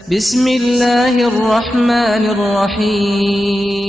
بسم اللہ الرحمن الرحیم۔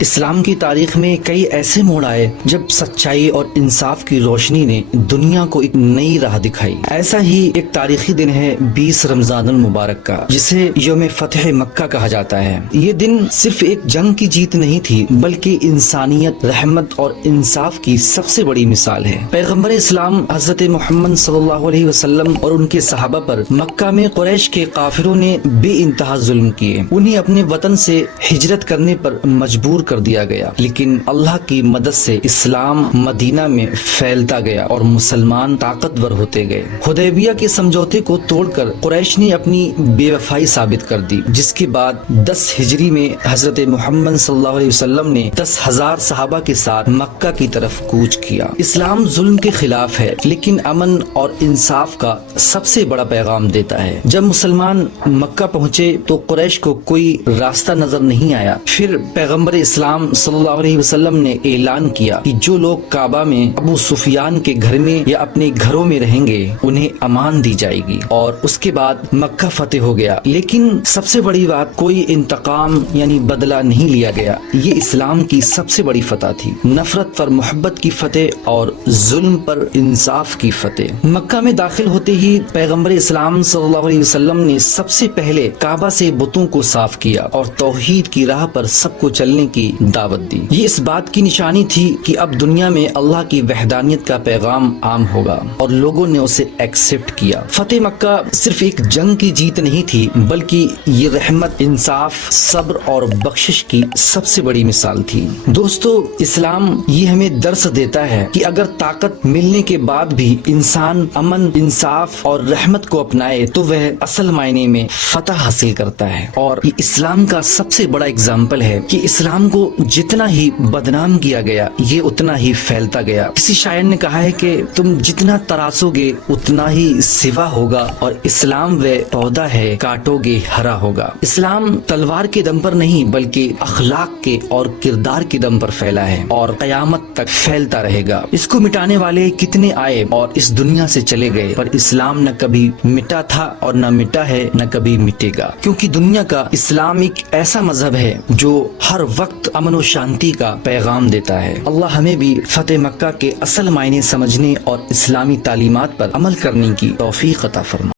اسلام کی تاریخ میں کئی ایسے موڑ آئے جب سچائی اور انصاف کی روشنی نے دنیا کو ایک نئی راہ دکھائی۔ ایسا ہی ایک تاریخی دن ہے 20 رمضان المبارک کا، جسے یوم فتح مکہ کہا جاتا ہے۔ یہ دن صرف ایک جنگ کی جیت نہیں تھی، بلکہ انسانیت، رحمت اور انصاف کی سب سے بڑی مثال ہے۔ پیغمبر اسلام حضرت محمد صلی اللہ علیہ وسلم اور ان کے صحابہ پر مکہ میں قریش کے کافروں نے بے انتہا ظلم کیے، انہیں اپنے وطن سے ہجرت کرنے پر مجبور کر دیا گیا، لیکن اللہ کی مدد سے اسلام مدینہ میں پھیلتا گیا اور مسلمان طاقتور ہوتے گئے۔ حدیبیہ کے سمجھوتے کو توڑ کر قریش نے اپنی بے وفائی ثابت کر دی، جس کے بعد 10 ہجری میں حضرت محمد صلی اللہ علیہ وسلم نے 10,000 صحابہ کے ساتھ مکہ کی طرف کوچ کیا۔ اسلام ظلم کے خلاف ہے، لیکن امن اور انصاف کا سب سے بڑا پیغام دیتا ہے۔ جب مسلمان مکہ پہنچے تو قریش کو کوئی راستہ نظر نہیں آیا۔ پھر پیغمبر اسلام صلی اللہ علیہ وسلم نے اعلان کیا کہ جو لوگ کعبہ میں ابو سفیان کے گھر میں یا اپنے گھروں میں رہیں گے انہیں امان دی جائے گی، اور اس کے بعد مکہ فتح ہو گیا۔ لیکن سب سے بڑی بات، کوئی انتقام یعنی بدلہ نہیں لیا گیا۔ یہ اسلام کی سب سے بڑی فتح تھی، نفرت پر محبت کی فتح اور ظلم پر انصاف کی فتح۔ مکہ میں داخل ہوتے ہی پیغمبر اسلام صلی اللہ علیہ وسلم نے سب سے پہلے کعبہ سے بتوں کو صاف کیا اور توحید کی راہ پر سب کو چلنے کی دعوت دی۔ یہ اس بات کی نشانی تھی کہ اب دنیا میں اللہ کی وحدانیت کا پیغام عام ہوگا، اور لوگوں نے اسے ایکسپٹ کیا۔ فتح مکہ صرف ایک جنگ کی جیت نہیں تھی، بلکہ یہ رحمت، انصاف، صبر اور بخشش کی سب سے بڑی مثال تھی۔ دوستو، اسلام یہ ہمیں درس دیتا ہے کہ اگر طاقت ملنے کے بعد بھی انسان امن، انصاف اور رحمت کو اپنائے تو وہ اصل معنی میں فتح حاصل کرتا ہے۔ اور یہ اسلام کا سب سے بڑا اگزامپل ہے کہ اسلام کو جتنا ہی بدنام کیا گیا یہ اتنا ہی پھیلتا گیا۔ کسی شاعر نے کہا ہے کہ تم جتنا تراسو گے اتنا ہی سوا ہوگا، اور اسلام وہ پودا ہے کاٹو گے ہرا ہوگا۔ اسلام تلوار کے دم پر نہیں بلکہ اخلاق کے اور کردار کے دم پر پھیلا ہے، اور قیامت تک پھیلتا رہے گا۔ اس کو مٹانے والے کتنے آئے اور اس دنیا سے چلے گئے، پر اسلام نہ کبھی مٹا تھا اور نہ مٹا ہے، نہ کبھی مٹے گا، کیونکہ دنیا کا اسلام ایک ایسا مذہب ہے جو ہر وقت امن و شانتی کا پیغام دیتا ہے۔ اللہ ہمیں بھی فتح مکہ کے اصل معنی سمجھنے اور اسلامی تعلیمات پر عمل کرنے کی توفیق عطا فرمائے۔